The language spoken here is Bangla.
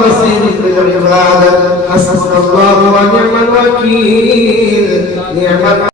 الله بصير بالعباد حسبنا الله ونعم الوكيل نعم